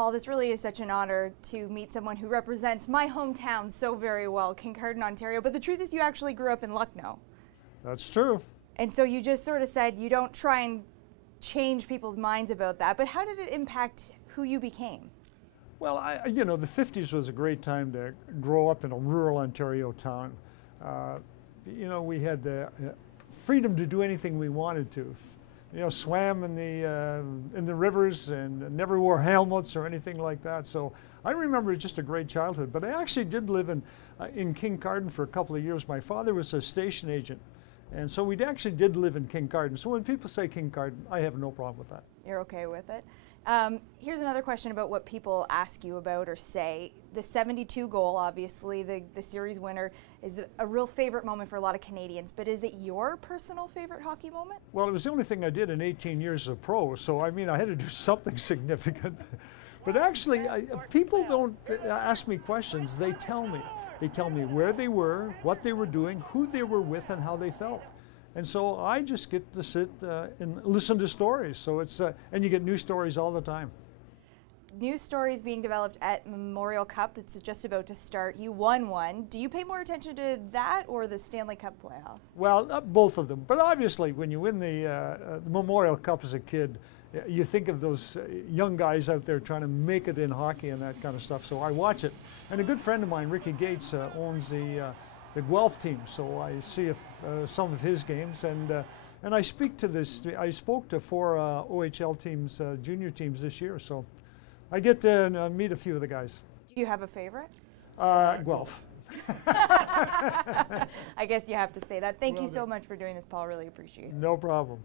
Paul, this really is such an honor to meet someone who represents my hometown so very well, Kincardine, Ontario. But the truth is you actually grew up in Lucknow. That's true. And so you just sort of said you don't try and change people's minds about that. But how did it impact who you became? Well, you know, the 50s was a great time to grow up in a rural Ontario town. You know, we had the freedom to do anything we wanted to. You know, swam in the rivers and never wore helmets or anything like that. So I remember just a great childhood. But I actually did live in Kincardine for a couple of years. My father was a station agent, and so we actually did live in Kincardine. So when people say Kincardine, I have no problem with that. You're okay with it. Here's another question about what people ask you about or say. The 72 goal, obviously, the series winner, is a real favorite moment for a lot of Canadians, but is it your personal favorite hockey moment? Well, it was the only thing I did in 18 years as a pro, so I mean, I had to do something significant. But actually, people don't ask me questions, they tell me. They tell me where they were, what they were doing, who they were with, and how they felt. And so I just get to sit and listen to stories. So it's and you get new stories all the time. New stories being developed at Memorial Cup. It's just about to start. You won one. Do you pay more attention to that or the Stanley Cup playoffs? Well, both of them. But obviously, when you win the Memorial Cup as a kid, you think of those young guys out there trying to make it in hockey and that kind of stuff. So I watch it. And a good friend of mine, Ricky Gates, owns the Guelph team, so I see some of his games, and I speak to this. I spoke to 4 OHL teams, junior teams this year, so I get to meet a few of the guys. Do you have a favorite? Guelph. I guess you have to say that. Thank you so much for doing this, Paul. Really appreciate it. No problem.